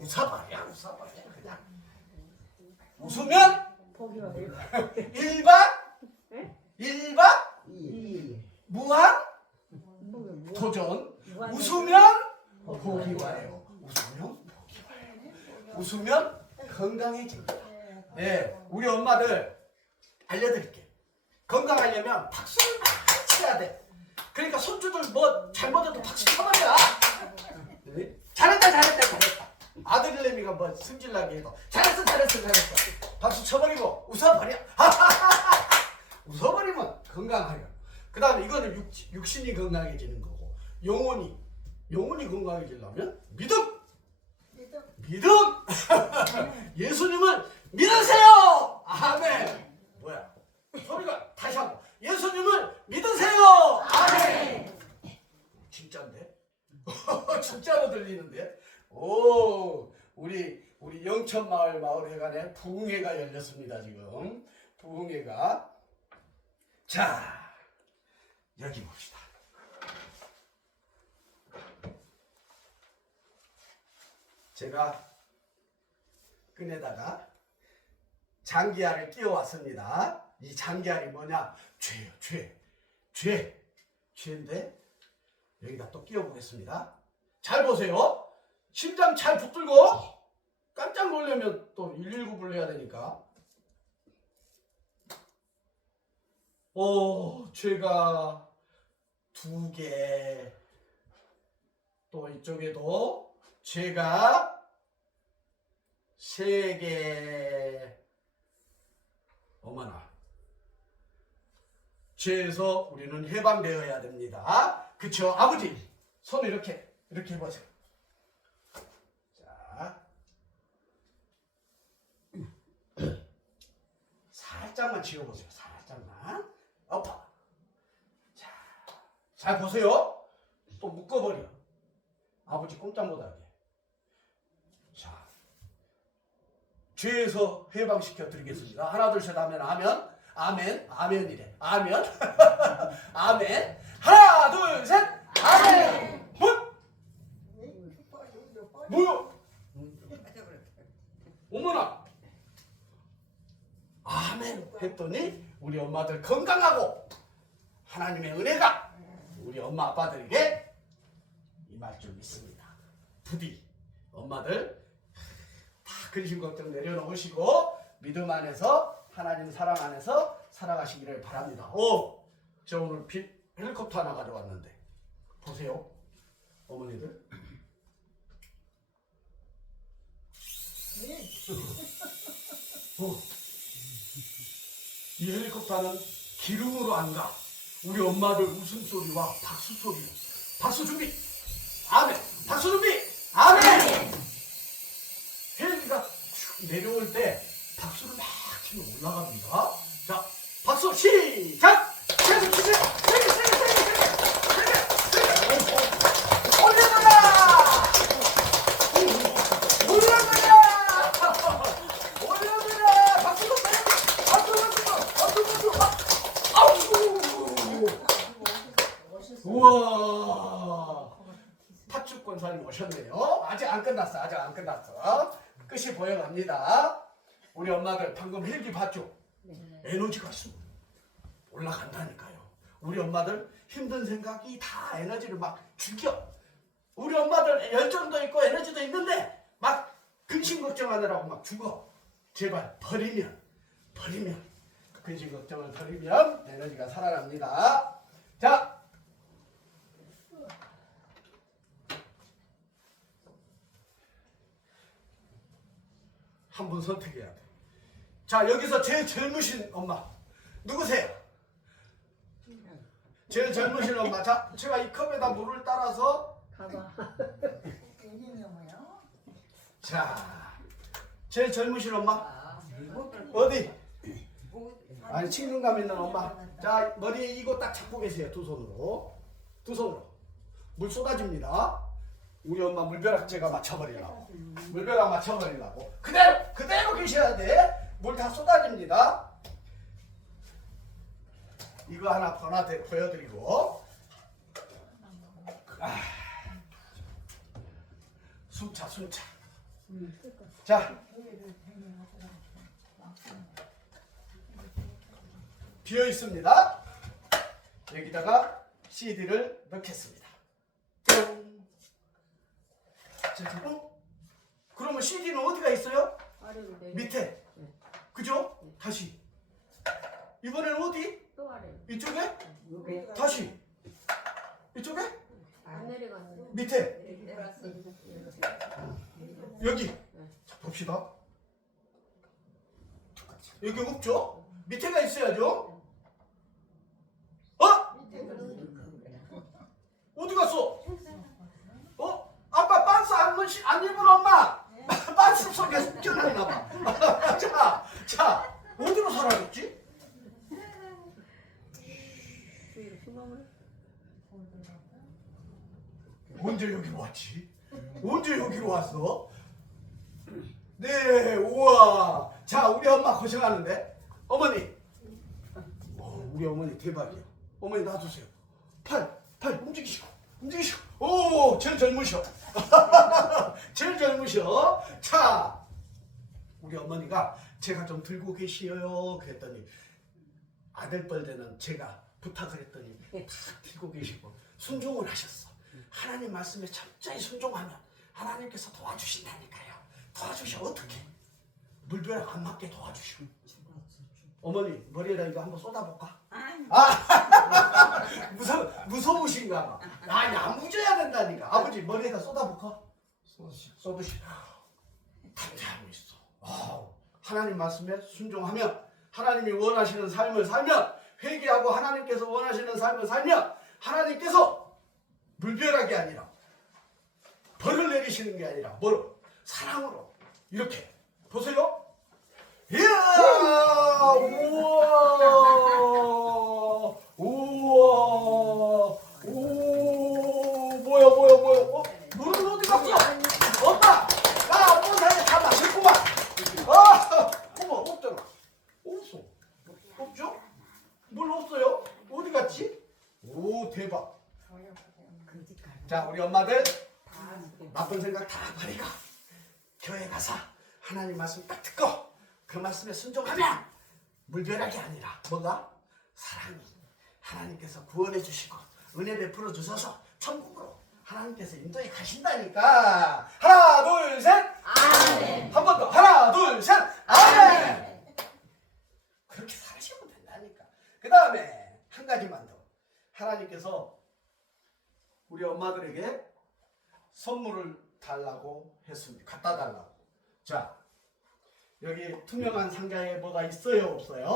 웃어버려 웃어버려 그냥. 웃으면? 일박 이. 무한 도전. 웃으면 복이 와요. 웃으면 웃으면 건강해집니다. 예 우리 엄마들 알려드릴게 건강하려면 박수를 많이 쳐야 돼. 그러니까 손주들 뭐 잘못해도 박수 쳐버려. 네? 잘했다 잘했다 잘했다 아들내미가 뭐 승질나게 해도 잘했어 잘했어 잘했어. 박수 쳐버리고 웃어버려. 웃어버리면 건강하려. 그 다음에 이거는 육, 육신이 건강해지는 거고 영혼이 영혼이 건강해지려면 믿음. 믿음. 예수님을 믿으세요. 아멘. 뭐야? 소리가 다시 한번. 예수님을 믿으세요. 아멘. 진짜인데? 진짜로 들리는데 오 우리 우리 영천 마을 마을회관에 부흥회가 열렸습니다 지금. 부흥회가. 자 여기 봅시다. 제가 끈에다가 장기알을 끼워왔습니다. 이 장기알이 뭐냐? 죄요 죄 죄, 죄인데 여기다 또 끼워보겠습니다. 잘 보세요 심장 잘 붙들고 깜짝 놀라면 또 119 불러야 되니까. 오 죄가 두 개 또 이쪽에도 죄가 세 개. 어머나. 죄에서 우리는 해방되어야 됩니다. 그쵸? 아버지 손 이렇게 이렇게 해보세요 자 살짝만 지워보세요. 살짝만. 엎어 자, 잘 보세요. 또 묶어버려. 아버지 꼼짝 못하게. 자 죄에서 해방시켜 드리겠습니다. 하나 둘 셋 하면 아멘 아멘 아멘이래. 아멘. 아멘. 하나 둘 셋 아멘. 뭐? 뭐요? 어머나 아멘 했더니 우리 엄마들 건강하고 하나님의 은혜가 우리 엄마 아빠들에게 임할 줄 믿습니다. 부디 엄마들 다 근심 걱정 내려놓으시고 믿음 안에서 하나님 사랑 안에서 살아가시기를 바랍니다. 오, 저 오늘 비, 헬리콥터 하나 가져왔는데 보세요. 어머니들. 어. 이 헬리콥터는 기름으로 안 가. 우리 엄마들 웃음소리와 박수 소리로. 박수 준비. 아멘. 박수 준비. 아멘. 헬기가 쭉 내려올 때 박수를 막 치면 올라갑니다. 자, 박수 시작. 계속 치세요. 세게 세게 세게 세게 세게 세게. 올려놔라. 올려놔라. 올려놔라. 박수 좀 쳐. 박수 좀 쳐. 박수 좀 쳐. 아우. 우와. 팥죽 권사님 오셨네요. 아직 안 끝났어. 아직 안 끝났어. 끝이 보여갑니다. 우리 엄마들 방금 헬기 봤죠? 에너지가 있어. 올라간다니까요. 우리 엄마들 힘든 생각이 다 에너지를 막 죽여. 우리 엄마들 열정도 있고 에너지도 있는데 막 근심 걱정하느라고 막 죽어. 제발 버리면 버리면 근심 걱정을 버리면 에너지가 살아납니다. 자, 한 분 선택해야 돼. 자, 여기서 제일 젊으신 엄마 누구세요? 제일 젊으신 엄마. 자, 제가 이 컵에다 물을 따라서 가봐. 자, 제일 젊으신 엄마 어디? 아니 친근감 있는 엄마. 자, 머리에 이거 딱 잡고 계세요. 두 손으로. 두 손으로. 물 쏟아집니다. 우리 엄마 물벼락 제가 맞춰버리려고. 물벼락 맞춰버리려고. 그대로 그대로 계셔야 돼. 물 다 쏟아집니다. 이거 하나 대- 보여드리고. 아. 숨차 숨차. 자, 비어 있습니다. 여기다가 CD를 넣겠습니다. 어? 그러면 CD는 어디가 있어요? 밑에. 그죠? 다시. 이번에는 어디? 또 아래. 이쪽에? 요게 다시. 이쪽에? 안 내려갔네. 밑에. 내려갔어. 여기. 자, 봅시다. 여기 없죠? 밑에가 있어야죠? 어? 어디 갔어? 어? 아빠 반스 안, 문- 안 입은 엄마! 반스 속에 숨겨놨나 봐. 사라졌지? 언제 여기로 왔지? 언제 여기로 왔어? 네, 우와. 자, 우리 엄마 고생하는데. 어머니. 어, 우리 어머니 대박이야. 어머니 놔주세요. 팔, 팔 움직이시고, 움직이시고. 오, 제일 젊으셔. 제일 젊으셔. 자, 우리 어머니가 제가 좀 들고 계시어요. 그랬더니 아들뻘 되는 제가 부탁을 했더니 다 들고 계시고 순종을 하셨어. 하나님 말씀에 철저히 순종하면 하나님께서 도와주신다니까요. 도와주셔 어떻게? 물벼락 안 맞게 도와주시고. 어머니 머리에다 이거 한번 쏟아볼까? 아 무서 무서우신가 봐. 아니 안 묻어야 된다니까. 아버지 머리에다 쏟아볼까? 쏟으시. 쏟으시. 감사하고 있어. 와우. 하나님 말씀에 순종하면 하나님이 원하시는 삶을 살면 회개하고 하나님께서 원하시는 삶을 살면 하나님께서 물벼락이 아니라 벌을 내리시는 게 아니라 뭐로? 사랑으로 이렇게 보세요. 이야 우와 우와 오 뭐야 뭐야 뭐야 어? 너는 어디 갔어? 엄마 나 어떤 사이에 다 맞을구만 아 어머 없잖아 없어 없죠? 뭘 없어요? 어디 갔지? 오 대박 자 우리 엄마들 나쁜 생각 다 버리고 교회 가서 하나님 말씀 딱 듣고 그 말씀에 순종하면 물벼락이 아니라 뭐가? 사랑이. 하나님께서 구원해 주시고 은혜 베풀어 주셔서 천국으로 하나님께서 인도해 가신다니까. 하나 둘셋한 번 더. 하나 둘 셋. 아멘. 그렇게 살으시면 된다니까. 그 다음에 한 가지만 더. 하나님께서 우리 엄마들에게 선물을 달라고 했습니다. 갖다 달라고. 자, 여기 투명한 상자에 뭐가 있어요, 없어요?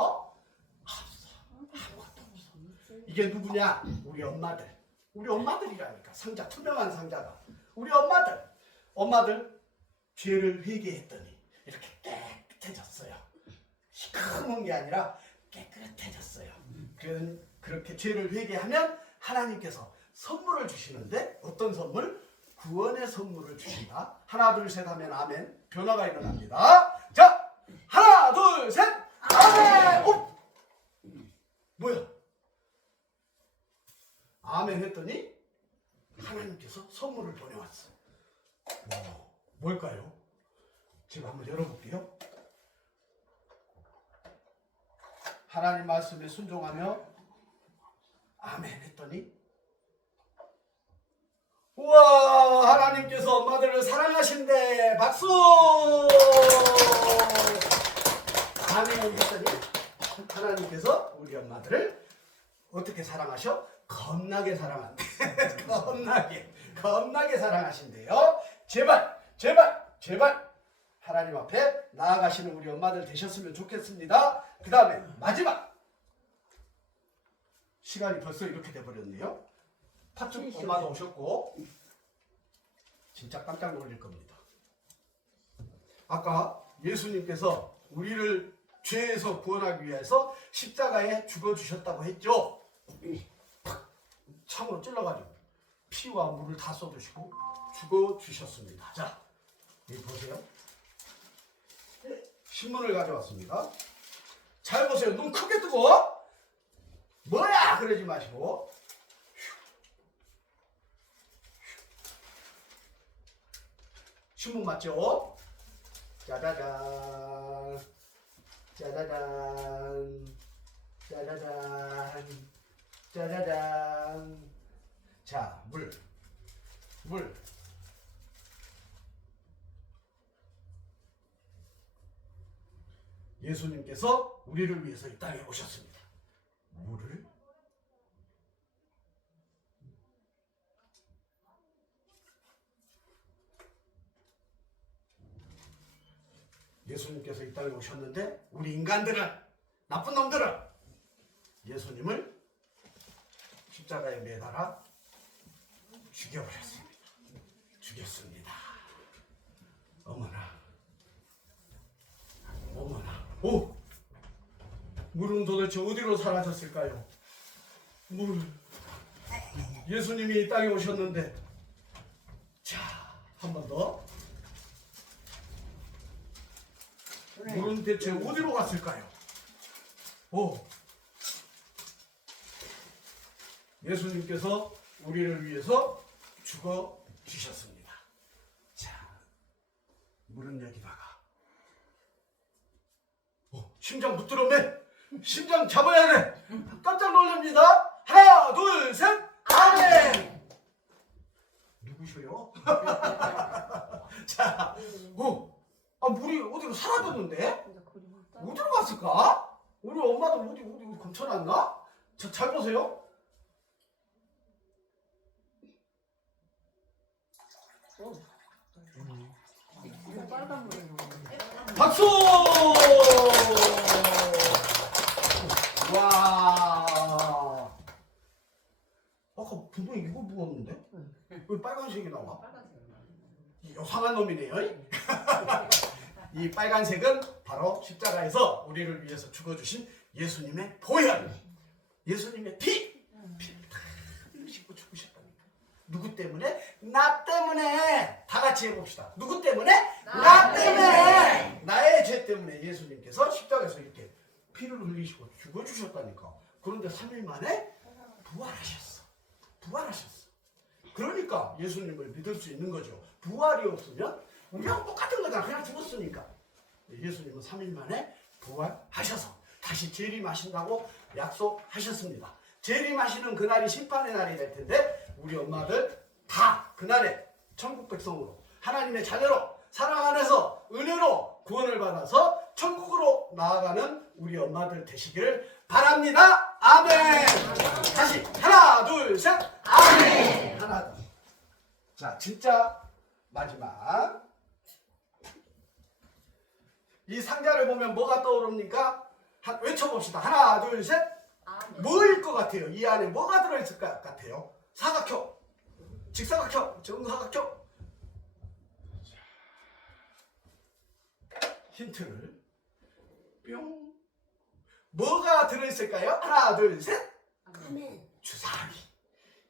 없어. 아무것도 없어. 이게 누구냐? 우리 엄마들. 우리 엄마들이라니까. 상자, 투명한 상자가. 우리 엄마들. 엄마들 죄를 회개했더니 이렇게 깨끗해졌어요. 시커먼 게 아니라 깨끗해졌어요. 그런 그렇게 죄를 회개하면 하나님께서 선물을 주시는데 어떤 선물? 구원의 선물을 주신다. 하나 둘 셋 하면 아멘. 변화가 일어납니다. 자, 하나 둘 셋. 아멘. 어? 뭐야? 아멘 했더니 하나님께서 선물을 보내왔어. 오, 뭘까요? 제가 한번 열어볼게요. 하나님 말씀에 순종하며 아멘 했더니 우와 하나님께서 엄마들을 사랑하신대. 박수! 아멘. 했더니 하나님께서 우리 엄마들을 어떻게 사랑하셔? 겁나게 사랑한대. 겁나게 겁나게 사랑하신대요. 제발 제발 제발. 하나님 앞에 나아가시는 우리 엄마들 되셨으면 좋겠습니다. 그 다음에 마지막. 시간이 벌써 이렇게 돼버렸네요 팥죽 엄마도 오셨고 진짜 깜짝 놀랄 겁니다. 아까 예수님께서 우리를 죄에서 구원하기 위해서 십자가에 죽어 주셨다고 했죠. 창으로 찔러가지고 피와 물을 다 쏟으시고 죽어 주셨습니다. 자, 여기 보세요. 신문을 가져왔습니다. 잘 보세요. 눈 크게 뜨고 뭐야 그러지 마시고 신문 맞죠? 짜자잔 짜자잔 짜자잔 짜자잔 자, 물. 물. 예수님께서 우리를 위해서 이 땅에 오셨습니다. 물을 땅에 오셨는데 우리 인간들은 나쁜 놈들은 예수님을 십자가에 매달아 죽여버렸습니다. 죽였습니다. 어머나, 어머나, 오! 물은 도대체 어디로 사라졌을까요? 물. 예수님이 이 땅에 오셨는데, 자, 한 번 더. 물은 대체 어디로 갔을까요? 오! 예수님께서 우리를 위해서 죽어 주셨습니다. 자, 물은 여기다가. 어, 심장 붙들었네. 심장 잡아야 돼. 깜짝 놀랍니다. 하나, 둘, 셋. 아멘. 누구셔요? 자, 어, 아 물이 어디로 사라졌는데? 진짜 못 따라. 어디로 갔을까? 우리 엄마도 어디 어디 감춰놨나? 자, 잘 보세요. 이거 빨간 물이 나오네. 박수! 와. 아까 분명히 이거 부었는데? 왜 빨간색이 나와? 요상한 놈이네요. 이 빨간색은 바로 십자가에서 우리를 위해서 죽어주신 예수님의 보혈, 예수님의 피, 피를 다 흘리시고 죽으셨다니까. 누구 때문에? 나 때문에. 다 같이 해봅시다. 누구 때문에? 나 때문에. 나의 죄 때문에 예수님께서 십자가에서 이렇게 피를 흘리시고 죽어주셨다니까. 그런데 3일 만에 부활하셨어. 부활하셨어. 그러니까 예수님을 믿을 수 있는 거죠. 부활이 없으면 우리하고 똑같은 거잖아. 그냥 죽었으니까. 예수님은 3일 만에 부활하셔서 다시 재림하신다고 약속하셨습니다. 재림하시는 그날이 심판의 날이 될 텐데 우리 엄마들 다 그날에 천국 백성으로 하나님의 자녀로 사랑 안에서 은혜로 구원을 받아서 천국으로 나아가는 우리 엄마들 되시기를 바랍니다. 아멘. 다시 하나 둘 셋. 아멘. 하나 둘. 자 진짜 마지막 이 상자를 보면 뭐가 떠오릅니까? 한- 외쳐봅시다. 하나 둘 셋. 아멘. 뭐일 것 같아요? 이 안에 뭐가 들어있을 것 같아요? 사각형, 직사각형, 정사각형. 힌트를 뿅. 뭐가 들어있을까요? 하나, 둘, 셋. 아멘. 주사위.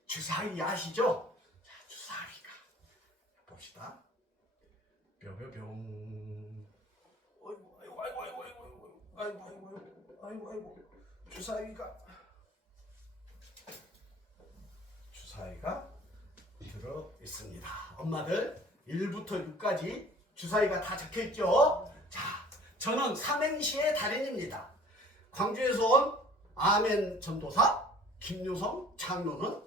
주사위 아시죠? 자, 주사위가. 봅시다. 뿅뿅뿅. 아이고, 아이고, 아이고, 아이고, 아이고, 아이고, 아이고, 아이고, 아이고. 주사위가. 주사위가 들어 있습니다. 엄마들 1부터 6까지 주사위가 다 적혀 있죠? 자, 저는 삼행시의 달인입니다. 광주에서 온 아멘 전도사 김유성 장로는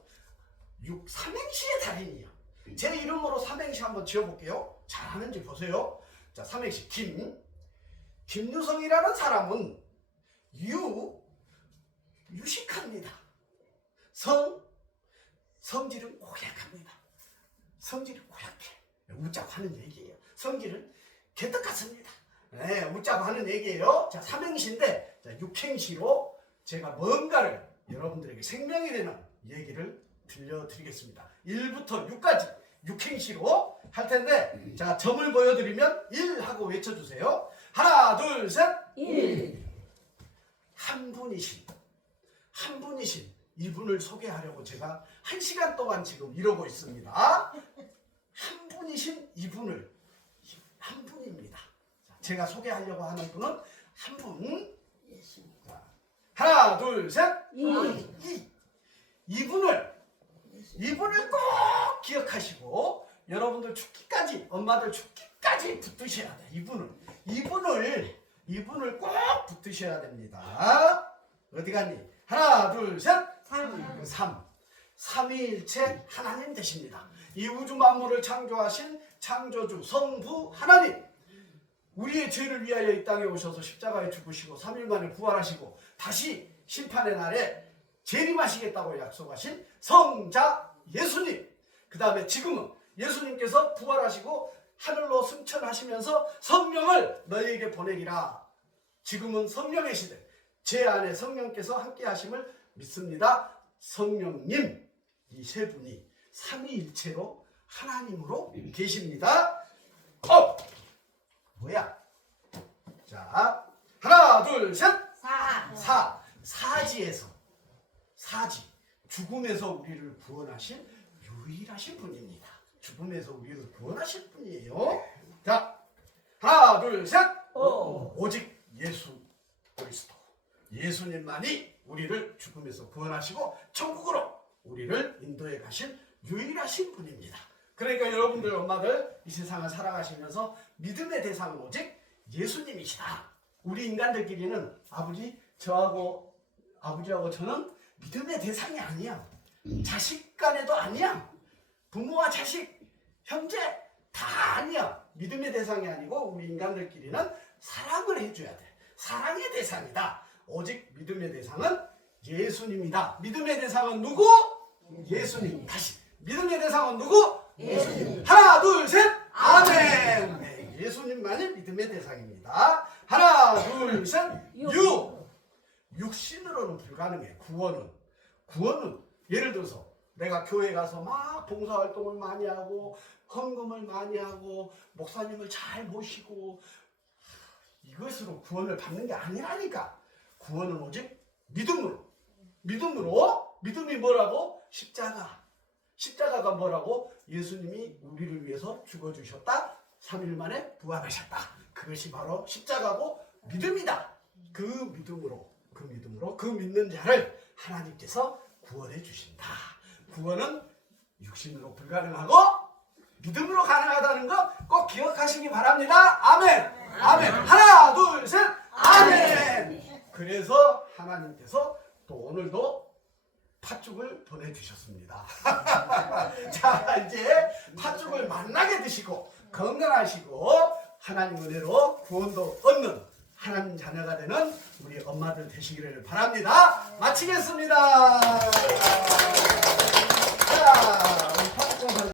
6 삼행시의 달인이에요. 제 이름으로 삼행시 한번 지어볼게요. 잘하는지 보세요. 자, 삼행시 김 김유성이라는 사람은 유 유식합니다. 성 성질은 고약합니다. 성질이 고약해. 웃자고 하는 얘기예요. 성질은 개떡 같습니다. 네, 웃자고 하는 얘기예요. 자, 삼행시인데 자, 육행시로 제가 뭔가를 여러분들에게 생명이 되는 얘기를 들려드리겠습니다. 1부터 6까지 육행시로 할 텐데 자, 점을 보여드리면 1 하고 외쳐주세요. 하나, 둘, 셋. 일. 한 분이신 한 분이신 이분을 소개하려고 제가 한 시간 동안 지금 이러고 있습니다. 한 분이신 이분을 한 분입니다. 자, 제가 소개하려고 하는 분은 한 분. 자, 하나, 둘, 셋. 이. 이 이분을 이분을 꼭 기억하시고 여러분들 죽기까지 엄마들 죽기까지 붙드셔야 돼. 이분을 이분을 이분을 꼭 붙드셔야 됩니다. 어디 갔니? 하나 둘 셋. 삼. 삼. 삼위일체 하나님 되십니다. 이 우주 만물을 창조하신 창조주 성부 하나님. 우리의 죄를 위하여 이 땅에 오셔서 십자가에 죽으시고 3일 만에 부활하시고 다시 심판의 날에 재림하시겠다고 약속하신 성자 예수님. 그 다음에 지금은 예수님께서 부활하시고 하늘로 승천하시면서 성령을 너희에게 보내기라. 지금은 성령의 시대. 제 안에 성령께서 함께 하심을 믿습니다. 성령님 이 세 분이 삼위일체로 하나님으로 계십니다. 어 뭐야? 자 하나 둘 셋. 사. 사 사지에서 사지 죽음에서 우리를 구원하신 유일하신 분입니다. 죽음에서 우리를 구원하실 분이에요. 자 하나 둘 셋. 오. 오직 예수 그리스도 예수님만이 우리를 죽음에서 구원하시고 천국으로 우리를 인도해 가신 유일하신 분입니다. 그러니까 여러분들 엄마들 이 세상을 살아가시면서 믿음의 대상은 오직 예수님이시다. 우리 인간들끼리는 아버지 저하고 아버지하고 저는 믿음의 대상이 아니야. 자식 간에도 아니야. 부모와 자식, 형제 다 아니야. 믿음의 대상이 아니고 우리 인간들끼리는 사랑을 해줘야 돼. 사랑의 대상이다. 오직 믿음의 대상은 예수님이다. 믿음의 대상은 누구? 예수님. 다시. 믿음의 대상은 누구? 예수님. 하나, 둘, 셋. 아멘. 네, 예수님만이 믿음의 대상입니다. 하나, 둘, 셋. 육. 육신으로는 불가능해. 구원은. 구원은 예를 들어서 내가 교회 가서 막 봉사활동을 많이 하고 헌금을 많이 하고 목사님을 잘 모시고 이것으로 구원을 받는 게 아니라니까. 구원은 오직 믿음으로. 믿음으로. 믿음이 뭐라고? 십자가. 십자가가 뭐라고? 예수님이 우리를 위해서 죽어주셨다. 3일 만에 부활하셨다. 그것이 바로 십자가고 믿음이다. 그 믿음으로, 그 믿음으로, 그 믿는 자를 하나님께서 구원해 주신다. 구원은 육신으로 불가능하고 믿음으로 가능하다는 거 꼭 기억하시기 바랍니다. 아멘. 아멘. 하나, 둘, 셋. 아멘. 그래서 하나님께서 또 오늘도 팥죽을 보내주셨습니다. 자, 이제 팥죽을 만나게 드시고 건강하시고 하나님 은혜로 구원도 얻는 하나님 자녀가 되는 우리 엄마들 되시기를 바랍니다. 마치겠습니다. 자, 우리 팥죽